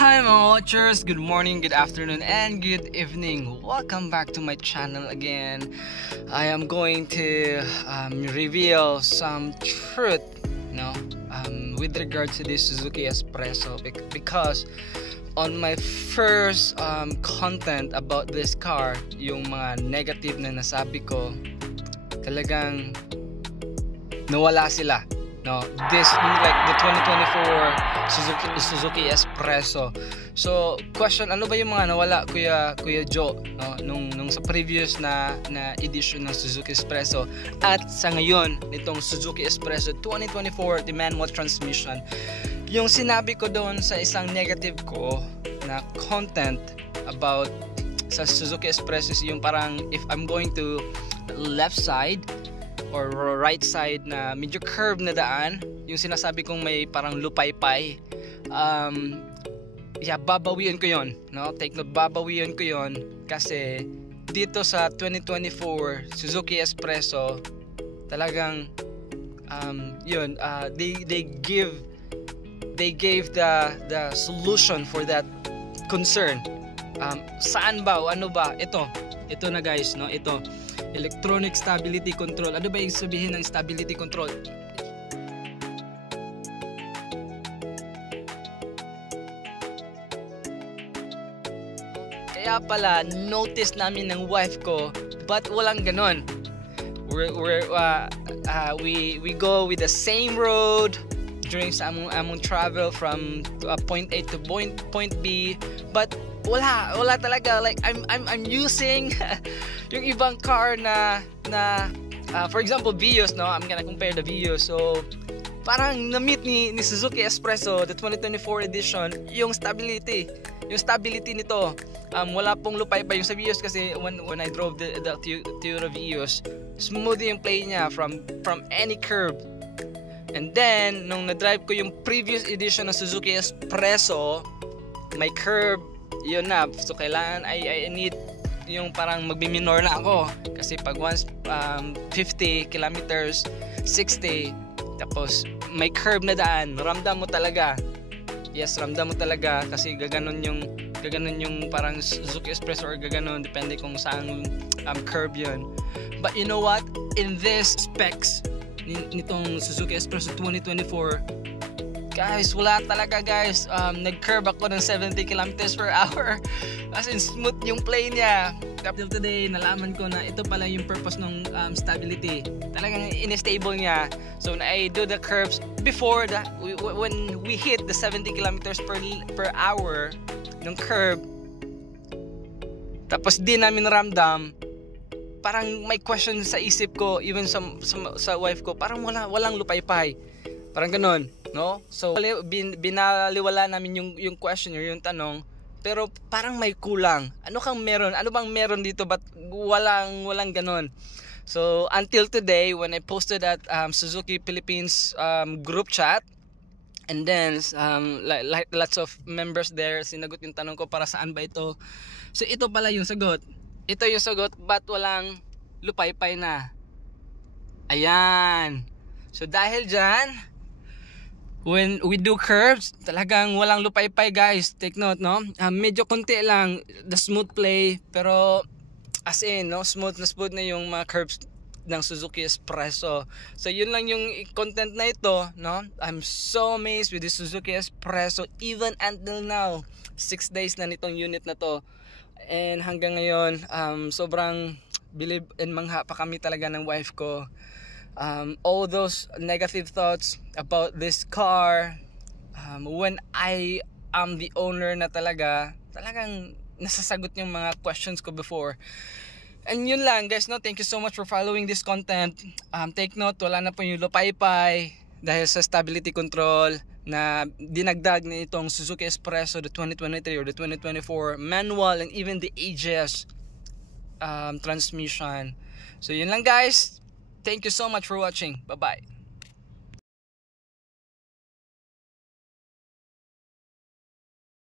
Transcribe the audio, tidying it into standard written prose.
Hi mga watchers, good morning, good afternoon, and good evening. Welcome back to my channel again. I am going to reveal some truth, with regard to this Suzuki Espresso, because on my first content about this car, yung mga negative na nasabi ko, talagang nawala sila. This like the 2024 Suzuki Espresso. So question, ano ba yung mga nawala Kuya Joe, nung sa previous na edition ng Suzuki Espresso at sa ngayon nitong Suzuki Espresso 2024, the manual transmission? Yung sinabi ko doon sa isang negative ko na content about sa Suzuki Espresso is yung parang if I'm going to left side or right side na medyo curve na daan, yung sinasabi kong may parang lupay-pay, babawiin ko yon, take note, babawiin ko yon kasi dito sa 2024 Suzuki Espresso talagang they gave the solution for that concern. Saan ba, ano ba ito na guys, ito electronic stability control. Ano ba yung sabihin ng stability control? Kaya pala notice namin ng wife ko, but walang ganon. We go with the same road during sa among travel from point A to point B, but wala talaga. Like I'm using yung ibang car na for example Vios, I'm gonna compare the Vios. So parang na-meet ni Suzuki Espresso the 2024 edition yung stability nito. Wala pong lupay pa yung sa Vios kasi when I drove the Toyota Vios, smooth yung play niya from any curve. And then nung na-drive ko yung previous edition ng Suzuki Espresso, may curve yun na. So kailangan I need yung parang magbi-minor na ako kasi pag once 50 kilometers 60 tapos may curve na daan, ramdam mo talaga kasi gaganon yung parang Suzuki Espresso or gaganon, depende kung saan curve yun. But you know what, in this specs nitong Suzuki Espresso 2024, guys, wala talaga guys. Nag-curve ako ng 70 kilometers per hour. As in, smooth yung play niya. Until today, nalaman ko na ito pala yung purpose ng stability. Talagang in-stable niya. So, when I do the curves, before that, when we hit the 70 kilometers per hour ng curve, tapos di namin ramdam, parang may question sa isip ko, even sa wife ko, parang walang lupay-pay. Parang ganun, no? So binaliwala namin yung question or yung tanong, pero parang may kulang. Ano bang meron dito, but walang ganun. So until today, when I posted at Suzuki Philippines group chat, and then like lots of members there sinagot yung tanong ko, para saan ba ito? So ito pala yung sagot. Ito yung sagot, but walang lupay-pay na. Ayan. So dahil dyan, when we do curves, talagang walang lupay-pay guys. Take note, medyo konti lang the smooth play, pero as in, smooth na yung mga curves ng Suzuki Espresso. So yun lang yung content na ito, I'm so amazed with the Suzuki Espresso even until now. 6 days na nitong unit na to, and hanggang ngayon sobrang believe and mangha pa kami talaga ng wife ko. All those negative thoughts about this car, when I am the owner na talagang nasasagot yung mga questions ko before. And yun lang guys, thank you so much for following this content. Take note, wala na po yung lupay-pay dahil sa stability control na dinagdag na itong Suzuki Espresso the 2023 or the 2024 manual, and even the AGS transmission. So yun lang guys. Thank you so much for watching. Bye-bye.